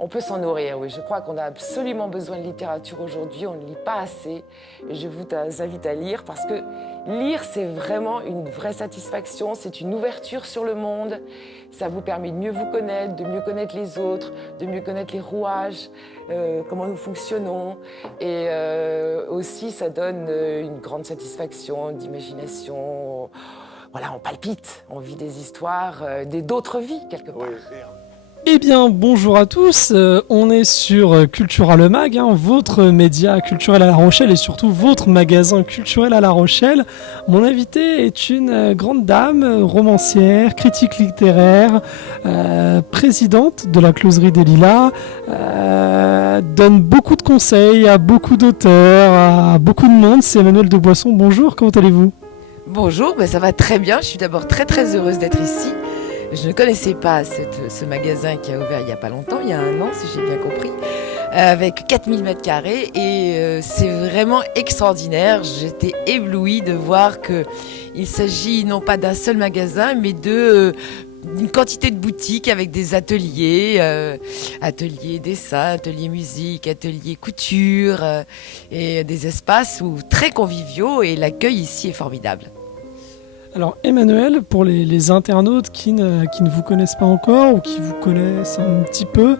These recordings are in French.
On peut s'en nourrir, oui. Je crois qu'on a absolument besoin de littérature aujourd'hui. On ne lit pas assez. Et je vous invite à lire parce que lire, c'est vraiment une vraie satisfaction. C'est une ouverture sur le monde. Ça vous permet de mieux vous connaître, de mieux connaître les autres, de mieux connaître les rouages, comment nous fonctionnons. Et aussi, ça donne une grande satisfaction d'imagination. Voilà, on palpite, on vit des histoires, d'autres vies, quelque part. Oui. Eh bien, bonjour à tous, on est sur Cultura Le Mag, votre média culturel à La Rochelle et surtout votre magasin culturel à La Rochelle. Mon invité est une grande dame, romancière, critique littéraire, présidente de la Closerie des Lilas, donne beaucoup de conseils à beaucoup d'auteurs, à beaucoup de monde. C'est Emmanuelle de Boisson, bonjour, comment allez-vous ? Bonjour, ça va très bien, je suis d'abord très très heureuse d'être ici. Je ne connaissais pas ce magasin qui a ouvert il n'y a pas longtemps, il y a 1 an si j'ai bien compris, avec 4000 m² et c'est vraiment extraordinaire. J'étais éblouie de voir qu'il s'agit non pas d'un seul magasin mais d'une quantité de boutiques avec des ateliers, ateliers dessin, ateliers musique, ateliers couture et des espaces très conviviaux et l'accueil ici est formidable. Alors Emmanuelle, pour les internautes qui ne vous connaissent pas encore ou qui vous connaissent un petit peu,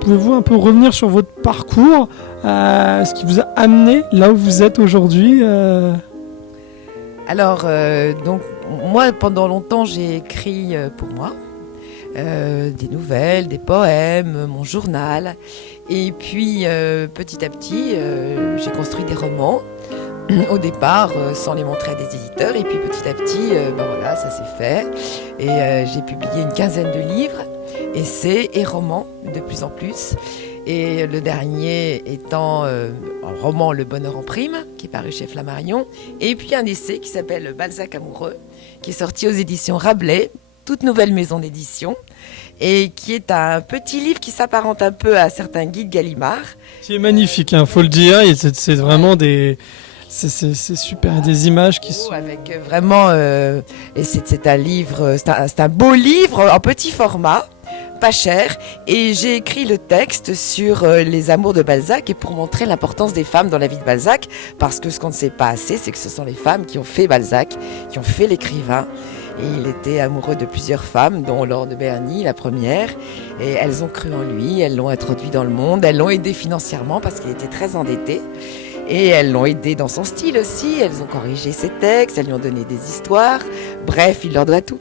pouvez-vous un peu revenir sur votre parcours, ce qui vous a amené là où vous êtes aujourd'hui Alors, donc, moi, pendant longtemps, j'ai écrit pour moi des nouvelles, des poèmes, mon journal. Et puis, petit à petit, j'ai construit des romans. Au départ, sans les montrer à des éditeurs. Et puis, petit à petit, voilà, ça s'est fait. Et j'ai publié une quinzaine de livres, essais et romans, de plus en plus. Et le dernier étant un roman Le Bonheur en prime, qui est paru chez Flammarion, et puis un essai qui s'appelle Balzac amoureux, qui est sorti aux éditions Rabelais, toute nouvelle maison d'édition, et qui est un petit livre qui s'apparente un peu à certains guides Gallimard. Qui est magnifique, faut le dire, et c'est vraiment des... C'est super, des images qui sont... Avec vraiment... et c'est un livre, c'est un beau livre en petit format, pas cher, et j'ai écrit le texte sur les amours de Balzac et pour montrer l'importance des femmes dans la vie de Balzac, parce que ce qu'on ne sait pas assez, c'est que ce sont les femmes qui ont fait Balzac, qui ont fait l'écrivain. Et il était amoureux de plusieurs femmes, dont Laure de Berny, la première. Et elles ont cru en lui, elles l'ont introduit dans le monde, elles l'ont aidé financièrement parce qu'il était très endetté. Et elles l'ont aidé dans son style aussi, elles ont corrigé ses textes, elles lui ont donné des histoires. Bref, il leur doit tout.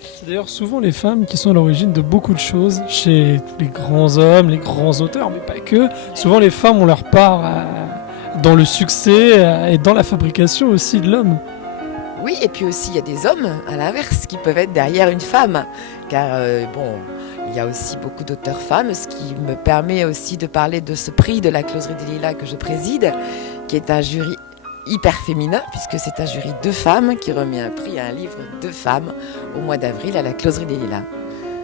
C'est d'ailleurs souvent les femmes qui sont à l'origine de beaucoup de choses, chez tous les grands hommes, les grands auteurs, mais pas que. Souvent les femmes ont leur part dans le succès et dans la fabrication aussi de l'homme. Oui, et puis aussi il y a des hommes, à l'inverse, qui peuvent être derrière une femme. Car il y a aussi beaucoup d'auteurs femmes, ce qui me permet aussi de parler de ce prix de la Closerie des Lilas que je préside, qui est un jury hyper féminin, puisque c'est un jury de femmes qui remet un prix à un livre de femmes au mois d'avril à la Closerie des Lilas.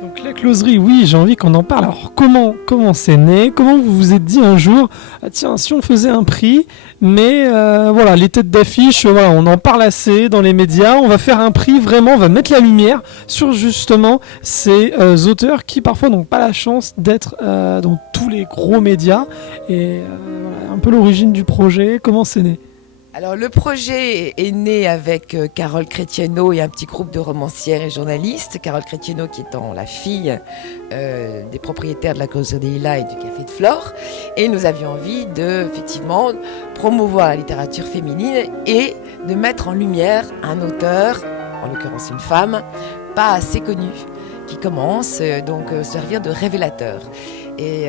Donc la closerie, oui, j'ai envie qu'on en parle. Alors comment c'est né ? Comment vous vous êtes dit un jour, tiens, si on faisait un prix, mais voilà, les têtes d'affiche, voilà, on en parle assez dans les médias, on va faire un prix vraiment, on va mettre la lumière sur justement ces auteurs qui parfois n'ont pas la chance d'être dans tous les gros médias. Et voilà, un peu l'origine du projet, comment c'est né ? Alors le projet est né avec Carole Chrétienot et un petit groupe de romancières et journalistes. Carole Chrétienot qui étant la fille des propriétaires de la Closerie des Lilas et du Café de Flore. Et nous avions envie de, effectivement, promouvoir la littérature féminine et de mettre en lumière un auteur, en l'occurrence une femme, pas assez connue, qui commence donc servir de révélateur. Et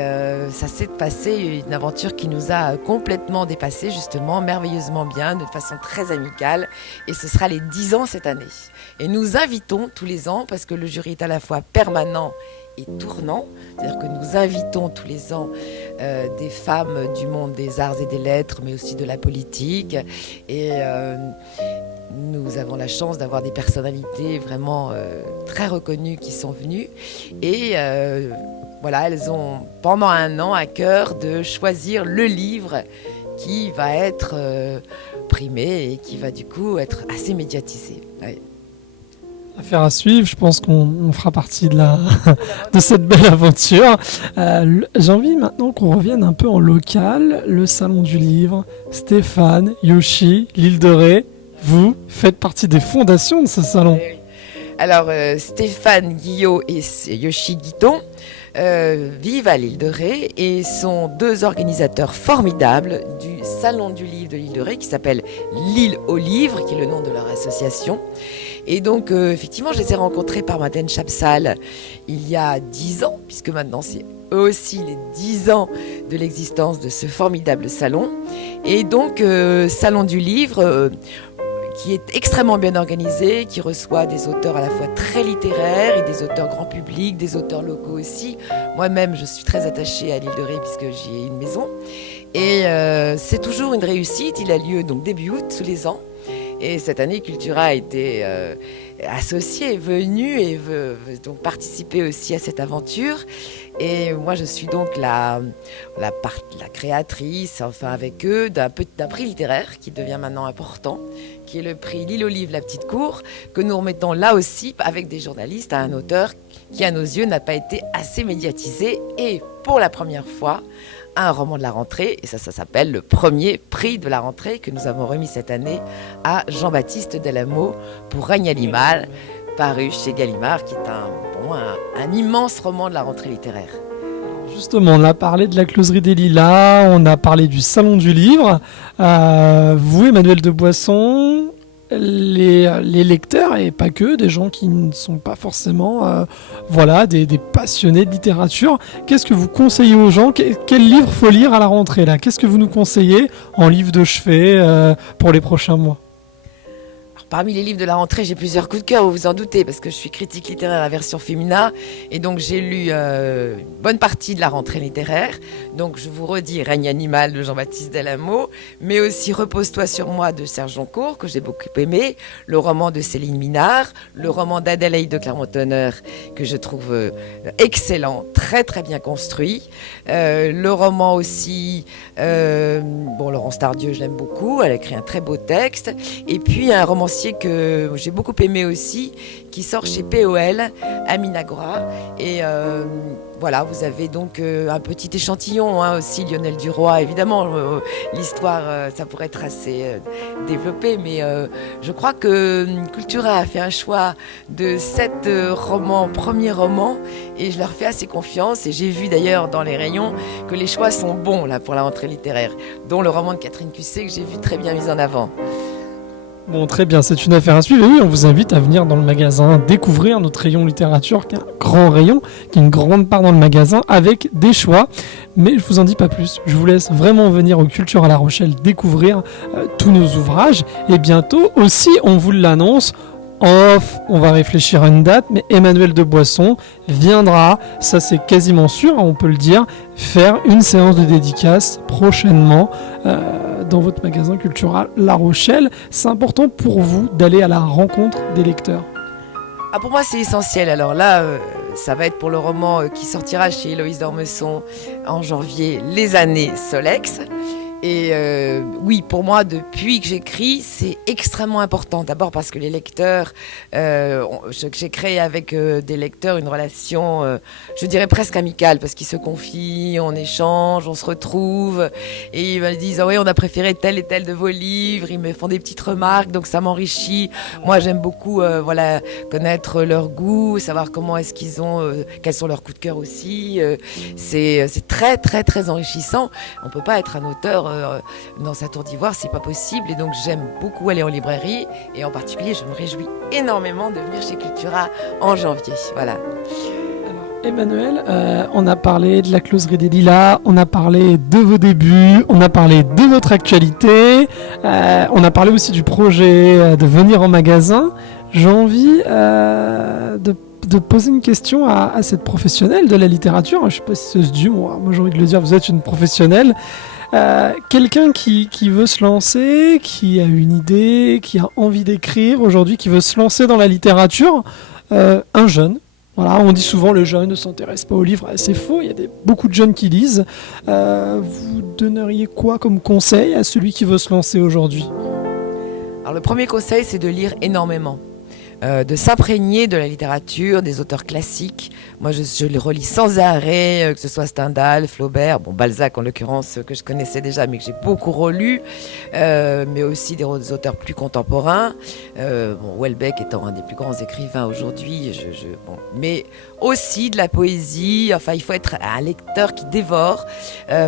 ça s'est passé une aventure qui nous a complètement dépassés, justement, merveilleusement bien, de façon très amicale. Et ce sera les 10 ans cette année. Et nous invitons tous les ans, parce que le jury est à la fois permanent et tournant, c'est-à-dire que nous invitons tous les ans des femmes du monde des arts et des lettres, mais aussi de la politique. Et nous avons la chance d'avoir des personnalités vraiment très reconnues qui sont venues. Et voilà, elles ont pendant 1 an à cœur de choisir le livre qui va être primé et qui va du coup être assez médiatisé. Ouais. Affaire à suivre, je pense qu'on fera partie de cette belle aventure. J'ai envie maintenant qu'on revienne un peu en local, le Salon du Livre, Stéphane, Yoshi, l'île de Ré, vous faites partie des fondations de ce salon. Alors Stéphane Guillot et Yoshi Guiton vivent à l'île de Ré et sont deux organisateurs formidables du Salon du Livre de l'île de Ré qui s'appelle l'Île aux Livres, qui est le nom de leur association. Et donc, effectivement, je les ai rencontrés par Madeleine Chapsal il y a 10 ans, puisque maintenant c'est eux aussi les 10 ans de l'existence de ce formidable salon. Et donc, Salon du Livre, qui est extrêmement bien organisé, qui reçoit des auteurs à la fois très littéraires et des auteurs grand public, des auteurs locaux aussi. Moi-même, je suis très attachée à l'île de Ré puisque j'y ai une maison. Et c'est toujours une réussite. Il a lieu donc début août tous les ans. Et cette année, Cultura a été associée, venue et veut donc participer aussi à cette aventure. Et moi, je suis donc la créatrice, enfin avec eux, d'un prix littéraire qui devient maintenant important, qui est le prix L'Île aux Livres, la petite cour, que nous remettons là aussi avec des journalistes à un auteur qui, à nos yeux, n'a pas été assez médiatisé. Et pour la première fois, un roman de la rentrée, et ça s'appelle le premier prix de la rentrée que nous avons remis cette année à Jean-Baptiste Delamot pour Règne animal, paru chez Gallimard, qui est pour moi un immense roman de la rentrée littéraire. Justement, on a parlé de la Closerie des Lilas, on a parlé du Salon du Livre. Vous, Emmanuel de Boisson, les lecteurs, et pas que, des gens qui ne sont pas forcément des passionnés de littérature, qu'est-ce que vous conseillez aux gens? Quel livre faut lire à la rentrée là? Qu'est-ce que vous nous conseillez en livre de chevet pour les prochains mois? Parmi les livres de la rentrée, j'ai plusieurs coups de cœur, vous vous en doutez, parce que je suis critique littéraire à la version Femina, et donc j'ai lu une bonne partie de la rentrée littéraire. Donc je vous redis Règne animal de Jean-Baptiste Delamot, mais aussi Repose-toi sur moi de Serge Joncourt, que j'ai beaucoup aimé, le roman de Céline Minard, le roman d'Adélaïde de Clermont-Tonnerre, que je trouve excellent, très très bien construit. Le roman aussi, Laurence Tardieu, je l'aime beaucoup, elle a écrit un très beau texte, et puis un romancier que j'ai beaucoup aimé aussi, qui sort chez POL, Aminagora. Et voilà, vous avez donc un petit échantillon aussi, Lionel Duroy, évidemment. L'histoire, ça pourrait être assez développé, mais je crois que Cultura a fait un choix de 7 romans, premiers romans, et je leur fais assez confiance. Et j'ai vu d'ailleurs dans les rayons que les choix sont bons là, pour la rentrée littéraire, dont le roman de Catherine Cusset que j'ai vu très bien mis en avant. Bon, très bien, c'est une affaire à suivre. Et oui, on vous invite à venir dans le magasin découvrir notre rayon littérature, qui est un grand rayon, qui est une grande part dans le magasin, avec des choix. Mais je vous en dis pas plus. Je vous laisse vraiment venir au Culture à La Rochelle découvrir tous nos ouvrages. Et bientôt aussi, on vous l'annonce, on va réfléchir à une date, mais Emmanuel de Boisson viendra, ça c'est quasiment sûr, on peut le dire, faire une séance de dédicace prochainement dans votre magasin Cultura La Rochelle. C'est important pour vous d'aller à la rencontre des lecteurs? Pour moi, c'est essentiel. Alors là, ça va être pour le roman qui sortira chez Héloïse d'Ormesson en janvier, Les années Solex. Et oui, pour moi, depuis que j'écris, c'est extrêmement important. D'abord parce que les lecteurs, j'ai créé avec des lecteurs une relation, je dirais presque amicale, parce qu'ils se confient, on échange, on se retrouve, et ils me disent « Ah oui, on a préféré tel et tel de vos livres », ils me font des petites remarques, donc ça m'enrichit. Moi, j'aime beaucoup connaître leur goût, savoir comment est-ce qu'ils ont, quels sont leurs coups de cœur aussi. C'est très, très, très enrichissant. On ne peut pas être un auteur dans sa tour d'ivoire, c'est pas possible, et donc j'aime beaucoup aller en librairie, et en particulier je me réjouis énormément de venir chez Cultura en janvier. Voilà. Alors, Emmanuel, on a parlé de la Closerie des Lilas, on a parlé de vos débuts, on a parlé de votre actualité, on a parlé aussi du projet de venir en magasin. J'ai envie de poser une question à cette professionnelle de la littérature. Je ne sais pas si c'est dû, moi j'ai envie de le dire, vous êtes une professionnelle. Quelqu'un qui veut se lancer, qui a une idée, qui a envie d'écrire aujourd'hui, qui veut se lancer dans la littérature, un jeune. Voilà, on dit souvent le jeune ne s'intéresse pas aux livres, c'est faux, il y a beaucoup de jeunes qui lisent. Vous donneriez quoi comme conseil à celui qui veut se lancer aujourd'hui? Alors le premier conseil, c'est de lire énormément. de s'imprégner de la littérature, des auteurs classiques. Moi, je les relis sans arrêt, que ce soit Stendhal, Flaubert, Balzac en l'occurrence, que je connaissais déjà, mais que j'ai beaucoup relu, mais aussi des auteurs plus contemporains. Houellebecq étant un des plus grands écrivains aujourd'hui, mais aussi de la poésie. Enfin, il faut être un lecteur qui dévore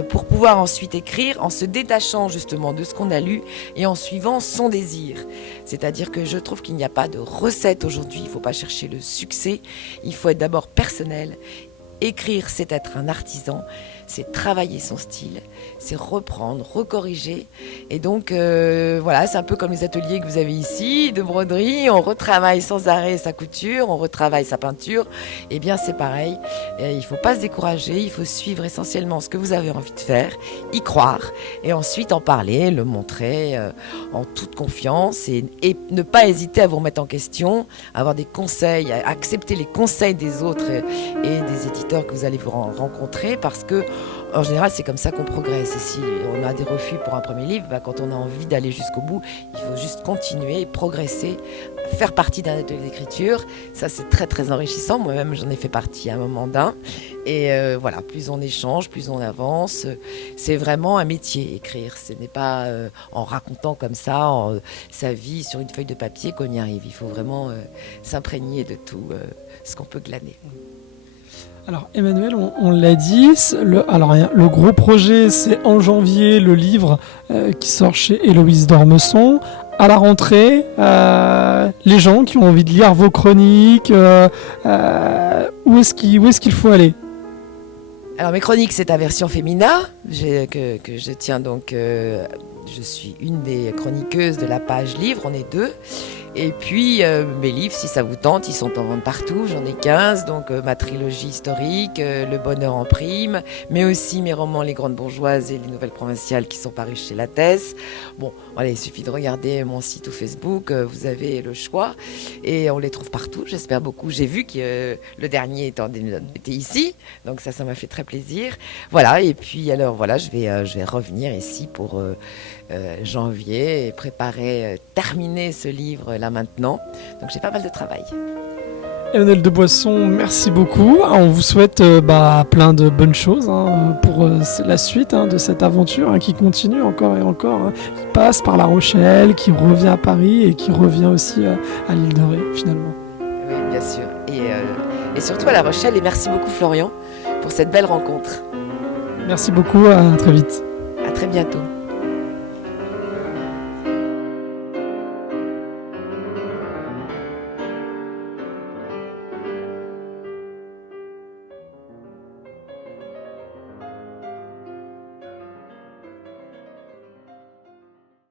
pour pouvoir ensuite écrire en se détachant justement de ce qu'on a lu et en suivant son désir. C'est-à-dire que je trouve qu'il n'y a pas de recette aujourd'hui, il ne faut pas chercher le succès, il faut être d'abord personnel. Écrire, c'est être un artisan, c'est travailler son style, c'est reprendre, recorriger. Et donc, voilà, c'est un peu comme les ateliers que vous avez ici, de broderie. On retravaille sans arrêt sa couture, on retravaille sa peinture. Eh bien, c'est pareil. Il ne faut pas se décourager, il faut suivre essentiellement ce que vous avez envie de faire, y croire, et ensuite en parler, le montrer en toute confiance et ne pas hésiter à vous remettre en question, à avoir des conseils, à accepter les conseils des autres et des éditeurs que vous allez vous rencontrer, parce que en général c'est comme ça qu'on progresse. Et si on a des refus pour un premier livre, quand on a envie d'aller jusqu'au bout, il faut juste continuer, progresser, faire partie d'un atelier d'écriture. Ça, c'est très très enrichissant. Moi-même, j'en ai fait partie à un moment d'un. Et voilà, plus on échange, plus on avance. C'est vraiment un métier, écrire. Ce n'est pas en racontant comme ça sa vie sur une feuille de papier qu'on y arrive. Il faut vraiment s'imprégner de tout ce qu'on peut glaner. Alors Emmanuel, on l'a dit, le gros projet c'est en janvier le livre qui sort chez Héloïse d'Ormesson. À la rentrée, les gens qui ont envie de lire vos chroniques, où est-ce qu'il faut aller ? Alors mes chroniques, c'est ta version féminin que je tiens donc. Je suis une des chroniqueuses de la page livre, on est 2. Et puis mes livres, si ça vous tente, ils sont en vente partout, j'en ai 15, donc ma trilogie historique, Le Bonheur en prime, mais aussi mes romans Les Grandes Bourgeoises et Les Nouvelles Provinciales qui sont parus chez Lattès. Voilà, il suffit de regarder mon site ou Facebook, vous avez le choix, et on les trouve partout, j'espère beaucoup. J'ai vu que le dernier était ici, donc ça m'a fait très plaisir. Voilà, et puis alors voilà, je vais revenir ici pour janvier et préparer, terminer ce livre là maintenant. Donc j'ai pas mal de travail. Emmanuel de Boisson, merci beaucoup. On vous souhaite plein de bonnes choses pour la suite de cette aventure qui continue encore et encore, qui passe par La Rochelle, qui revient à Paris et qui revient aussi à l'île de Ré finalement. Oui, bien sûr. Et surtout à La Rochelle. Et merci beaucoup Florian pour cette belle rencontre. Merci beaucoup, à très vite. À très bientôt.